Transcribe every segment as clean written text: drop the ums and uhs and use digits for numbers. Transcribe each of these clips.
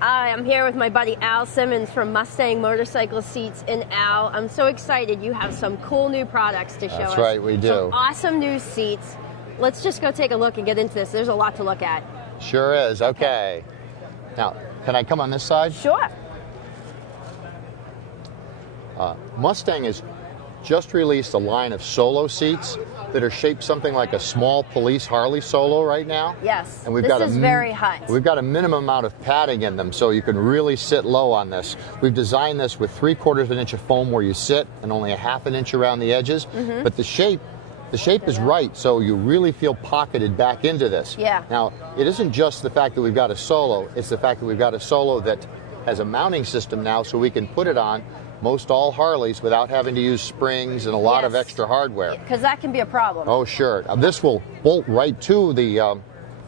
Hi, I'm here with my buddy Al Simmons from Mustang Motorcycle Seats. And Al, I'm so excited you have some cool new products to show us. That's right, we do. Some awesome new seats. Let's just go take a look and get into this. There's a lot to look at. Sure is. Okay. Now, can I come on this side? Sure. Mustang has just released a line of solo seats that are shaped something like a small police Harley Solo right now. Yes, and this is very hot. We've got a minimum amount of padding in them, so you can really sit low on this. We've designed this with 3/4 of an inch of foam where you sit and only a 1/2 inch around the edges. But the shape is right, so you really feel pocketed back into this. Yeah. Now, it isn't just the fact that we've got a Solo, it's the fact that we've got a Solo that has a mounting system now, so we can put it on most all Harleys without having to use springs and a lot of extra hardware. Because that can be a problem. Oh, sure. Now, this will bolt right to the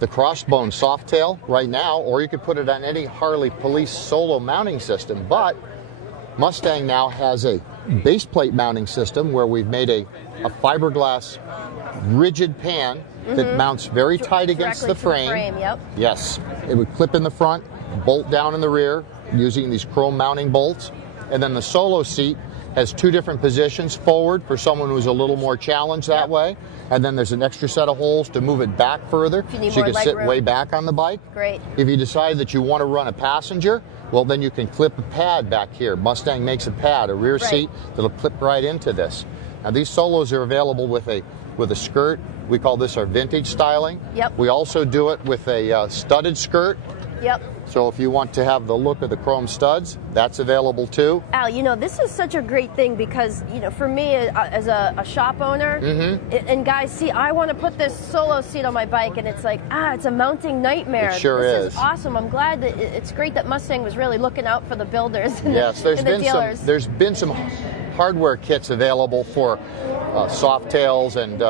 crossbone soft tail right now, or you could put it on any Harley Police Solo mounting system. But Mustang now has a base plate mounting system where we've made a fiberglass rigid pan that mounts very tight against the frame. Yep. Yes. It would clip in the front, bolt down in the rear using these chrome mounting bolts. And then the Solo seat has 2 different positions: forward for someone who's a little more challenged that way, and then there's an extra set of holes to move it back further, so you can sit way back on the bike. Great. If you decide that you want to run a passenger, well, then you can clip a pad back here. Mustang makes a pad, a rear seat that'll clip right into this. Now, these Solos are available with a skirt. We call this our vintage styling. Yep. We also do it with a studded skirt. Yep. So if you want to have the look of the chrome studs, that's available too. Al, you know, this is such a great thing because, you know, for me as a shop owner, and guys see, I want to put this Solo seat on my bike, and it's like, it's a mounting nightmare. It sure This is awesome. I'm glad that it's great that Mustang was really looking out for the builders and the dealers. There's been some hardware kits available for soft tails, and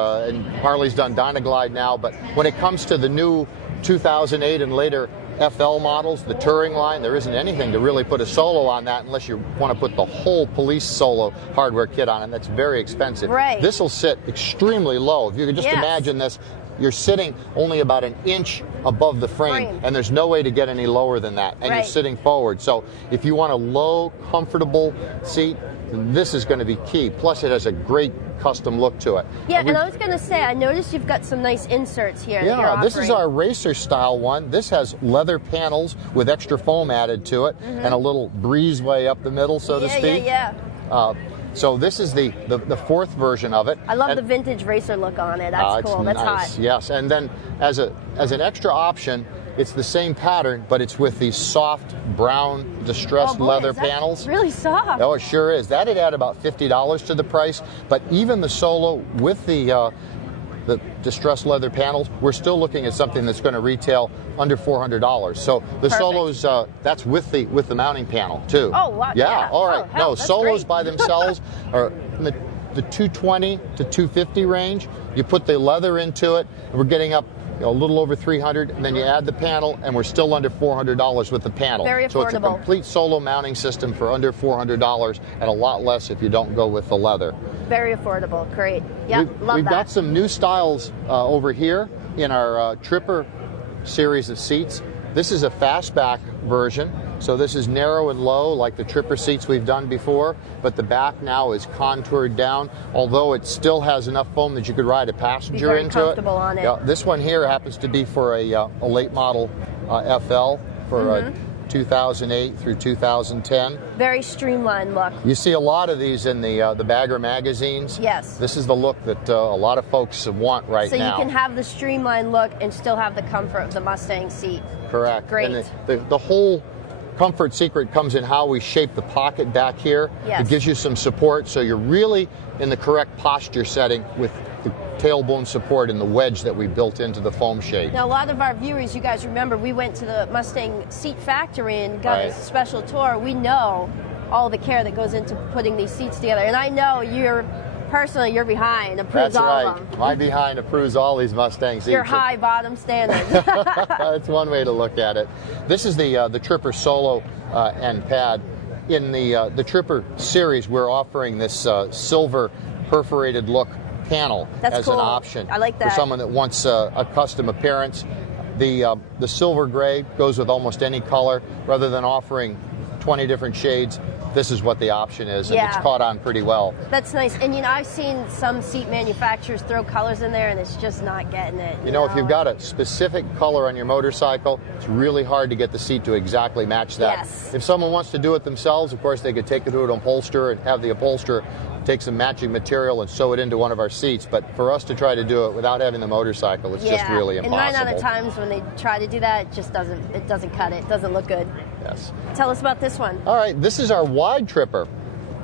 Harley's done Dynaglide now, but when it comes to the new 2008 and later FL models, the Touring line, there isn't anything to really put a Solo on that unless you want to put the whole police Solo hardware kit on, and that's very expensive. Right. This will sit extremely low. If you could just imagine this, you're sitting only about an inch above the frame, and there's no way to get any lower than that, and you're sitting forward. So if you want a low, comfortable seat, this is going to be key. Plus, it has a great custom look to it. Yeah, and I was going to say, I noticed you've got some nice inserts here. Yeah, that you're this is our racer style one. This has leather panels with extra foam added to it, and a little breezeway up the middle, so to speak. So this is the 4th version of it. I love the vintage racer look on it. That's cool. That's nice. hot. Yes, and then as an extra option, it's the same pattern, but it's with these soft brown distressed leather panels. Really soft. Oh, it sure is. That'd add about $50 to the price. But even the Solo with the distressed leather panels, we're still looking at something that's going to retail under $400. So the Solos, that's with the mounting panel too. Oh, wow. Yeah. All right. Oh, no, Solos by themselves are in the 220 to 250 range. You put the leather into it, and we're getting up a little over $300, and then you add the panel, and we're still under $400 with the panel. Very affordable. So it's a complete Solo mounting system for under $400, and a lot less if you don't go with the leather. Very affordable. Great. Yeah, love that. We've got some new styles over here in our Tripper series of seats. This is a fastback version. So this is narrow and low like the Tripper seats we've done before, but the back now is contoured down, although it still has enough foam that you could ride a passenger into it. Very comfortable on it. Yeah, this one here happens to be for a late model FL for 2008 through 2010. Very streamlined look. You see a lot of these in the Bagger magazines. Yes. This is the look that a lot of folks want right now. So you can have the streamlined look and still have the comfort of the Mustang seat. Correct. Great. And the whole comfort secret comes in how we shape the pocket back here. Yes. It gives you some support, so you're really in the correct posture setting with the tailbone support and the wedge that we built into the foam shape. Now, a lot of our viewers, you guys remember, we went to the Mustang seat factory and got a special tour. We know all the care that goes into putting these seats together, and I know personally, you're behind, approves That's all right. of them. My behind approves all these Mustang seats. Your high bottom standards. That's one way to look at it. This is the Tripper Solo and pad. In the Tripper series, we're offering this silver perforated look panel as an option. I like that. For someone that wants a custom appearance. The silver gray goes with almost any color. Rather than offering 20 different shades, this is what the option is, and it's caught on pretty well. That's nice. And you know, I've seen some seat manufacturers throw colors in there, and it's just not getting it. You know, if you've got a specific color on your motorcycle, it's really hard to get the seat to exactly match that. Yes. If someone wants to do it themselves, of course, they could take it to an upholsterer and have the upholsterer take some matching material and sew it into one of our seats. But for us to try to do it without having the motorcycle, it's just really impossible. And 9 out of times when they try to do that, it just doesn't cut it. It doesn't look good. Yes. Tell us about this one. All right, this is our wide tripper.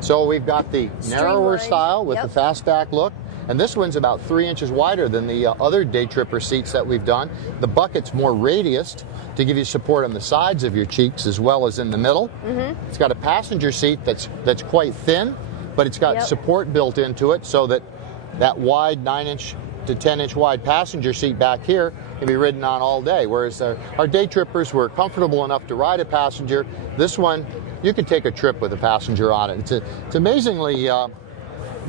So we've got the narrower style with the fastback look, and this one's about 3 inches wider than the other day tripper seats that we've done. The bucket's more radiused to give you support on the sides of your cheeks as well as in the middle. It's got a passenger seat that's quite thin, but it's got support built into it so that that wide 9-inch to 10-inch wide passenger seat back here can be ridden on all day, whereas our day trippers were comfortable enough to ride a passenger. This one, you could take a trip with a passenger on it. It's amazingly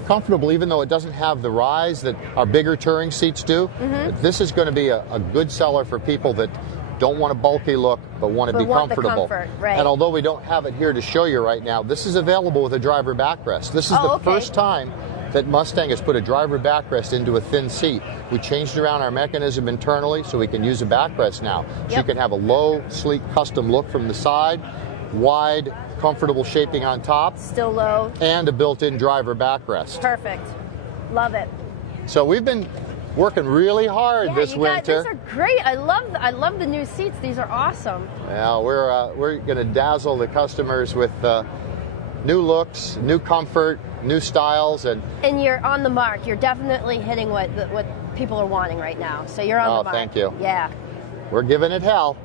comfortable, even though it doesn't have the rise that our bigger touring seats do. This is going to be a good seller for people that don't want a bulky look but want to be comfortable. And although we don't have it here to show you right now, this is available with a driver backrest. This is the first time that Mustang has put a driver backrest into a thin seat. We changed around our mechanism internally so we can use a backrest now. So you can have a low, sleek, custom look from the side, wide, comfortable shaping on top. Still low. And a built-in driver backrest. Perfect. Love it. So we've been working really hard this winter. These are great. I love the new seats. These are awesome. Yeah, we're going to dazzle the customers with new looks, new comfort, new styles, and you're on the mark. You're definitely hitting what people are wanting right now. So you're on the mark. Oh, thank you. Yeah. We're giving it hell.